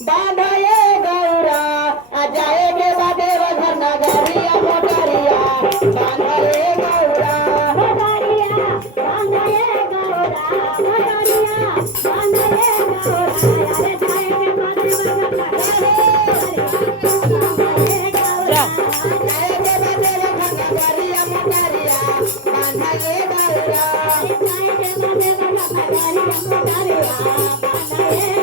बांधाए गौरा जाएंगे देव घर नगरिया मोटरिया बांधाए गौरा मोटरिया बांधाए गौरा मोटरिया बांधाए गौरा अरे जाएंगे देव घर नगरिया जाएंगे देव घर नगरिया मोटरिया बांधाए गौरा जाएंगे देव घर नगरिया मोटरिया बांधाए